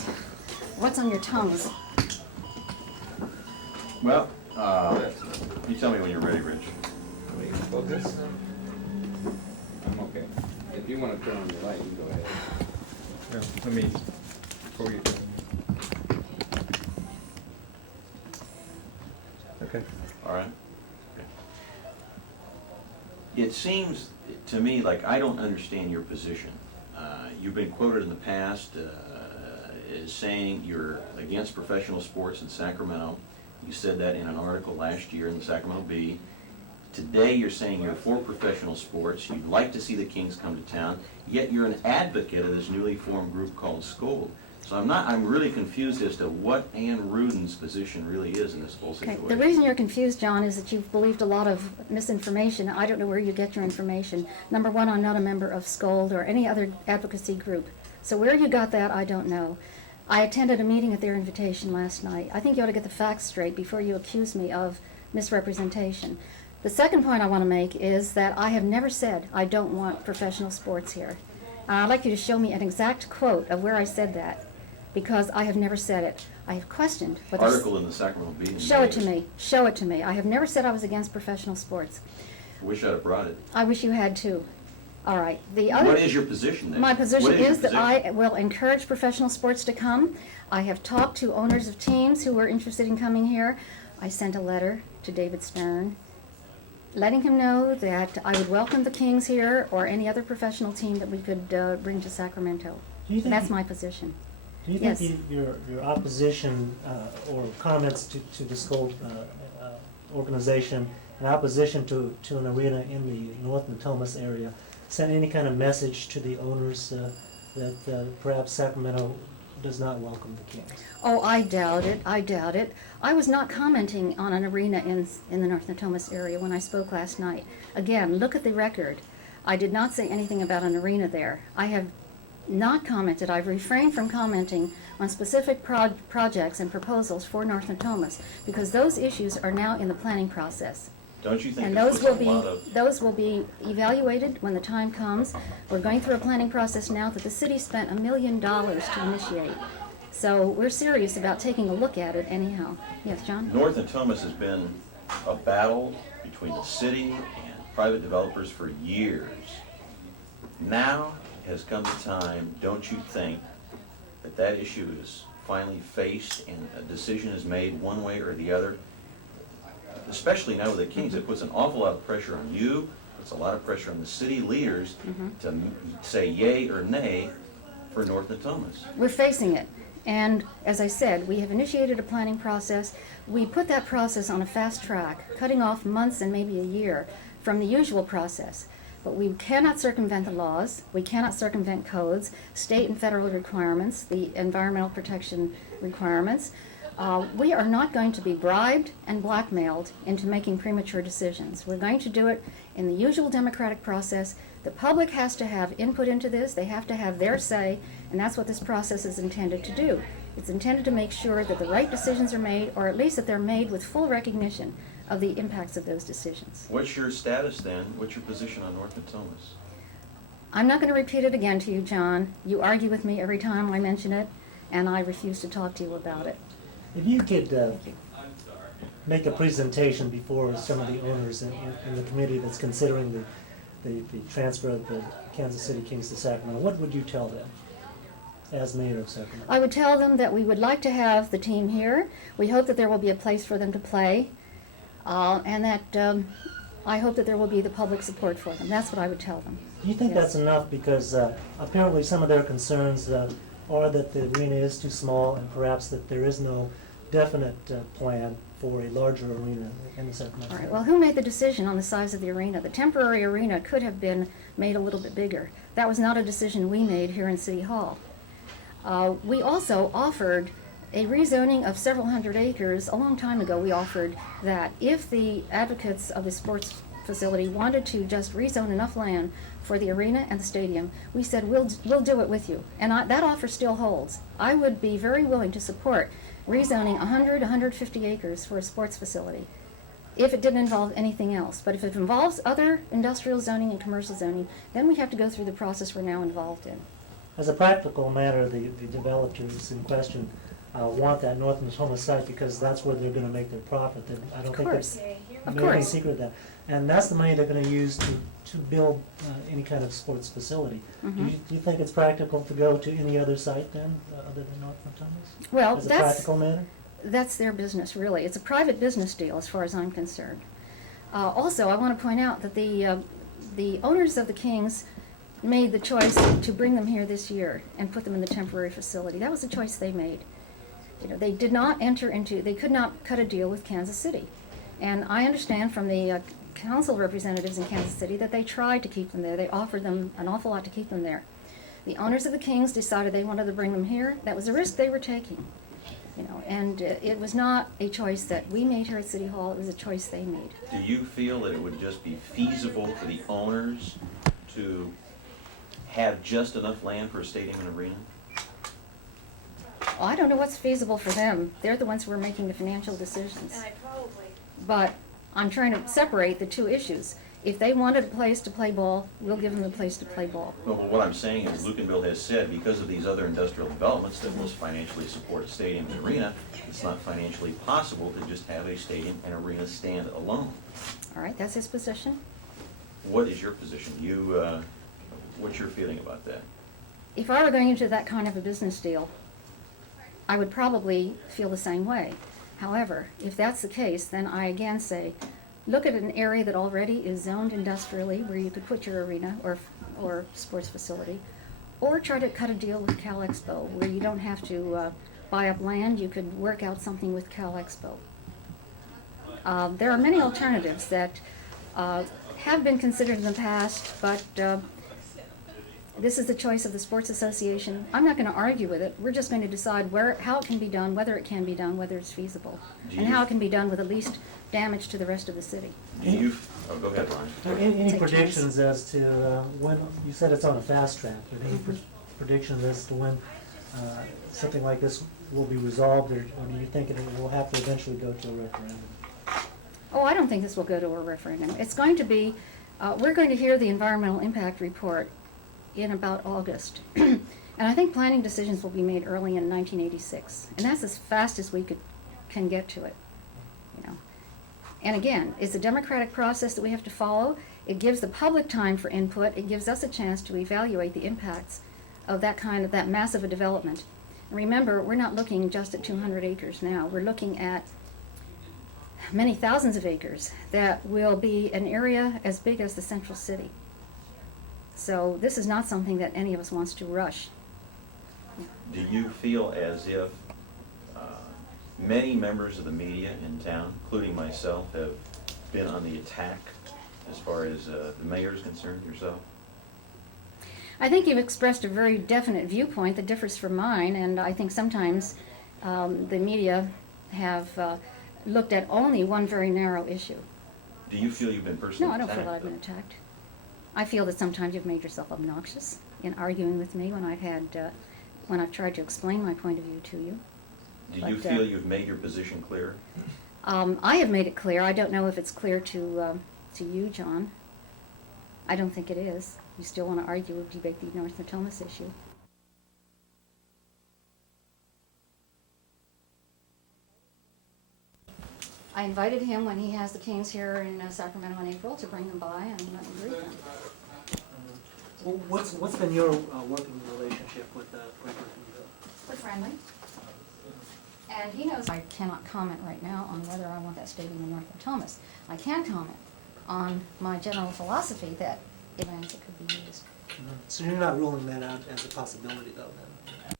tongues? What's on your tongues? Well, you tell me when you're ready, Rich. Wait, focus. I'm okay. If you want to turn on your light, you can go ahead. Well, let me, before you do. Okay. All right. Okay. It seems to me like I don't understand your position. You've been quoted in the past as saying you're against professional sports in Sacramento. You said that in an article last year in the Sacramento Bee. Today you're saying you're for professional sports. You'd like to see the Kings come to town, yet you're an advocate of this newly formed group called SCOLD. So I'm really confused as to what Ann Rudin's position really is in this whole Okay. situation. The reason you're confused, John, is that you've believed a lot of misinformation. I don't know where you get your information. Number one, I'm not a member of SCOLD or any other advocacy group. So where you got that, I don't know. I attended a meeting at their invitation last night. I think you ought to get the facts straight before you accuse me of misrepresentation. The second point I want to make is that I have never said I don't want professional sports here. I'd like you to show me an exact quote of where I said that, because I have never said it. I have questioned whether... Article in the Sacramento Bee. Show it to me. Show it to me. I have never said I was against professional sports. I wish I'd have brought it. I wish you had too. All right. The other... What is your position then? My position What your is that position? I will encourage professional sports to come. I have talked to owners of teams who were interested in coming here. I sent a letter to David Stern letting him know that I would welcome the Kings here or any other professional team that we could bring to Sacramento. Do you think That's my position. Do you think Yes. your opposition or comments to the SCOLD organization in opposition to an arena in the North Natomas area sent any kind of message to the owners that perhaps Sacramento does not welcome the Kings? Oh, I doubt it. I doubt it. I was not commenting on an arena in the North Natomas area when I spoke last night. Again, look at the record. I did not say anything about an arena there. I have not commented. I've refrained from commenting on specific projects and proposals for North Natomas because those issues are now in the planning process. Don't you think And this those puts will be evaluated when the time comes. We're going through a planning process now that the city spent $1 million to initiate. So we're serious about taking a look at it anyhow. Yes, John? North Natomas has been a battle between the city and private developers for years. Now has come the time, don't you think, that that issue is finally faced and a decision is made one way or the other? Especially now with the Kings, it puts an awful lot of pressure on you, puts a lot of pressure on the city leaders to say yay or nay for North Natomas. We're facing it. And as I said, we have initiated a planning process. We put that process on a fast track, cutting off months and maybe a year from the usual process. But we cannot circumvent the laws. We cannot circumvent codes, state and federal requirements, the environmental protection requirements. We are not going to be bribed and blackmailed into making premature decisions. We're going to do it in the usual democratic process. The public has to have input into this. They have to have their say, and that's what this process is intended to do. It's intended to make sure that the right decisions are made, or at least that they're made with full recognition of the impacts of those decisions. What's your status then? What's your position on North Natomas? I'm not going to repeat it again to you, John. You argue with me every time I mention it, and I refuse to talk to you about it. If you could make a presentation before some of the owners in the community that's considering the transfer of the Kansas City Kings to Sacramento, what would you tell them as mayor of Sacramento? I would tell them that we would like to have the team here. We hope that there will be a place for them to play, and that I hope that there will be the public support for them. That's what I would tell them. Do you think Yes. that's enough? Because apparently some of their concerns are that the arena is too small and perhaps that there is no definite plan for a larger arena in the Sacramento All right, area. well, who made the decision on the size of the arena? The temporary arena could have been made a little bit bigger. That was not a decision we made here in City Hall. We also offered a rezoning of several hundred acres. A long time ago, we offered that if the advocates of the sports facility wanted to just rezone enough land for the arena and the stadium, we said, we'll do it with you. And that offer still holds. I would be very willing to support rezoning 100, 150 acres for a sports facility if it didn't involve anything else. But if it involves other industrial zoning and commercial zoning, then we have to go through the process we're now involved in. as a practical matter, the developers in question want that North Natoma site because that's where they're gonna make their profit. I don't think course. there's Of anything course. secret of that. And that's the money they're gonna use to build any kind of sports facility. Mhm. Do you think it's practical to go to any other site then, other than North Natomas? Well, As a practical matter? that's their business, really. It's a private business deal, as far as I'm concerned. Also, I want to point out that the owners of the Kings made the choice to bring them here this year and put them in the temporary facility. That was a choice they made. You know, they did not they could not cut a deal with Kansas City. And I understand from the council representatives in Kansas City that they tried to keep them there. They offered them an awful lot to keep them there. The owners of the Kings decided they wanted to bring them here. That was a risk they were taking. You know, and it was not a choice that we made here at City Hall. It was a choice they made. Do you feel that it would just be feasible for the owners to have just enough land for a stadium and arena? Well, I don't know what's feasible for them. They're the ones who are making the financial decisions. And I probably, But I'm trying to separate the two issues. If they wanted a place to play ball, we'll give them the place to play ball. Well, but what I'm saying is Lukenbill has said because of these other industrial developments that will financially support a stadium and arena, it's not financially possible to just have a stadium and arena stand alone. All right, that's his position. What is your position? What's your feeling about that? If I were going into that kind of a business deal, I would probably feel the same way. However, if that's the case, then I again say, look at an area that already is zoned industrially where you could put your arena or sports facility, or try to cut a deal with Cal Expo where you don't have to buy up land. You could work out something with Cal Expo. There are many alternatives that have been considered in the past, but this is the choice of the Sports Association. I'm not going to argue with it. We're just going to decide how it can be done, whether it can be done, whether it's feasible, and how it can be done with the least damage to the rest of the city. Go ahead, Ron. Any Take predictions as to when, you said it's on a fast track, but any predictions as to when something like this will be resolved, or do you think it will have to eventually go to a referendum? Oh, I don't think this will go to a referendum. It's going to be, we're going to hear the environmental impact report in about August. And I think planning decisions will be made early in 1986. And that's as fast as we can get to it, you know. And again, it's a democratic process that we have to follow. It gives the public time for input. It gives us a chance to evaluate the impacts of that massive a development. And remember, we're not looking just at 200 acres now. We're looking at many thousands of acres that will be an area as big as the central city. So this is not something that any of us wants to rush. Do you feel as if many members of the media in town, including myself, have been on the attack as far as the mayor is concerned, yourself? I think you've expressed a very definite viewpoint that differs from mine, and I think sometimes the media have looked at only one very narrow issue. Do you feel you've been personally No, I don't attacked? feel that I've been attacked. I feel that sometimes you've made yourself obnoxious in arguing with me when I've tried to explain my point of view to you. Do you But, feel you've made your position clear? I have made it clear. I don't know if it's clear to you, John. I don't think it is. You still want to argue or debate the North Natomas issue. I invited him when he has the Kings here in Sacramento in April to bring them by and let me greet them. Well, what's been your working relationship with Gregg Lukenbill? We're friendly. And he knows I cannot comment right now on whether I want that stadium in North Natomas. I can comment on my general philosophy that Atlanta could be used. So you're not ruling that out as a possibility, though, then?